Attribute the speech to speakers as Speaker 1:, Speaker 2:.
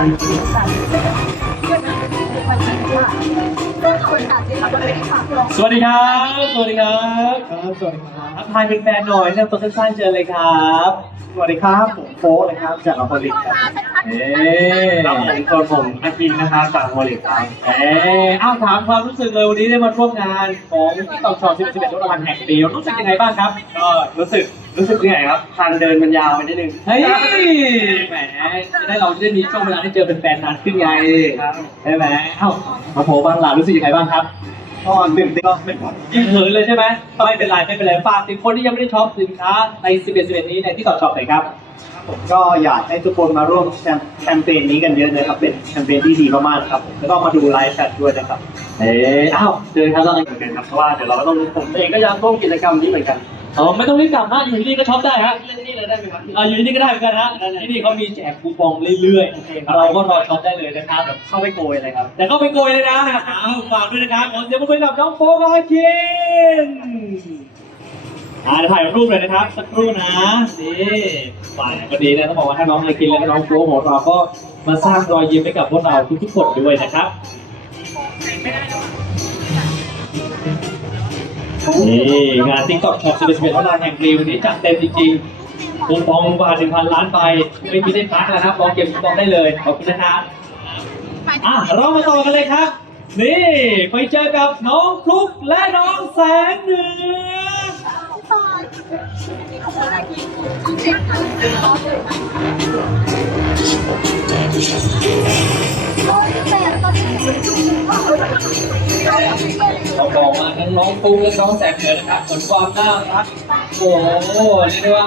Speaker 1: สวัสดีครับ สวัสดีครับ
Speaker 2: ครับสวัสดีครับ
Speaker 1: ทักทายเป็นแฟนๆหน่อยนะตัวสั้นๆเจอเลยครับ
Speaker 2: สวัสดีครับผมโฟกนะครับจากอพอลิกครับ
Speaker 1: เอ๊
Speaker 2: ครับผมส่วนผมอาคินนะครับจากอพอลิกครับ
Speaker 1: เอ๊อ้าวถามความรู้สึกเลยวันนี้ได้มาร่วมงานของที่ต่อชอ11 11รถรางวัลแห่งปีรู้สึกยังไงบ้างครับ
Speaker 2: ก็รู้สึก รู้สึกเหนื่อยครับทางเดินมันยาวไปนิดนึง
Speaker 1: เฮ้ยแหมจะได้เราจะได้มีช่วงเวลาได้เจอเป็นแฟนๆนานขึ้นไง
Speaker 2: ครับ
Speaker 1: ใช่ไหมเอ้ามาโผบ้างล่ะรู้สึกยังไงบ้างครับ
Speaker 2: ก็ตื่นเต้นก็เป็นความ
Speaker 1: ยิ่งเขินเลยใช่ไหมไม่เป็นไรไม่เป็นไรฝากถึงคนที่ยังไม่ได้ช็อปสินค้าใน 11 11 นี้ในที่ต่อช็อปหน่อยครับ
Speaker 2: ผมก็อยากให้ทุกคนมาร่วมแคมแคมเปญนี้กันเยอะเลยครับเป็นแคมเปญที่ดีมากๆครับแล้วก็มาดูไลฟ์แชทด้วยนะครับ
Speaker 1: เอ๊ะอ้าวเจอครับแล้ว
Speaker 2: เหมือนกันครับเพราะว่าเดี๋ยวเราก็ต้องผมเองก็ยังร่วมกิจกรรมนี้เหมือนกัน
Speaker 1: อ๋อไม่ต้องรีบกลับนะอยู่ที่นี่ก็ช็อปได้ฮะ
Speaker 2: เล่นนี่เลยได้ไหมครับ
Speaker 1: อ่าอยู่ที่นี่ก็ได้เหมือนกันฮะที่นี่เขามีแจกคูปองเรื่อยๆเราก็รอช็อปได้เลยนะครับ
Speaker 2: เข้าไปโกยเลยครับ
Speaker 1: แต่ก็ไปโกยเลยนะอ้าวฝากด้วยนะครับขอเสียงปรบมือกับน้องโฟกอาคินอ่าเดี๋ยวถ่ายรูปเลยนะครับสักครู่นะนี่ฝ่ายก็ดีนะต้องบอกว่าถ้าน้องอาคินและน้องโฟกของเราก็มาสร้างรอยยิ้มให้กับพวกเราทุกๆคนด้วยนะครับ นี่งานติ๊กต็อกช็อป11 11วันแห่งปีวันนี้จัดเต็มจริงๆคูปองกว่า1,000 ล้านใบไม่มีได้พักนะครับลองเก็บคูปองได้เลยขอบคุณนะครับอะเรามาต่อกันเลยครับ นี่ไปเจอกับน้องฟลุกและน้องแสงเหนือ เราบอกมาทั้งน้องฟลุกและน้องแสงเหนือนะครับผลความน่ารักโอ้โหเรียกได้ว่า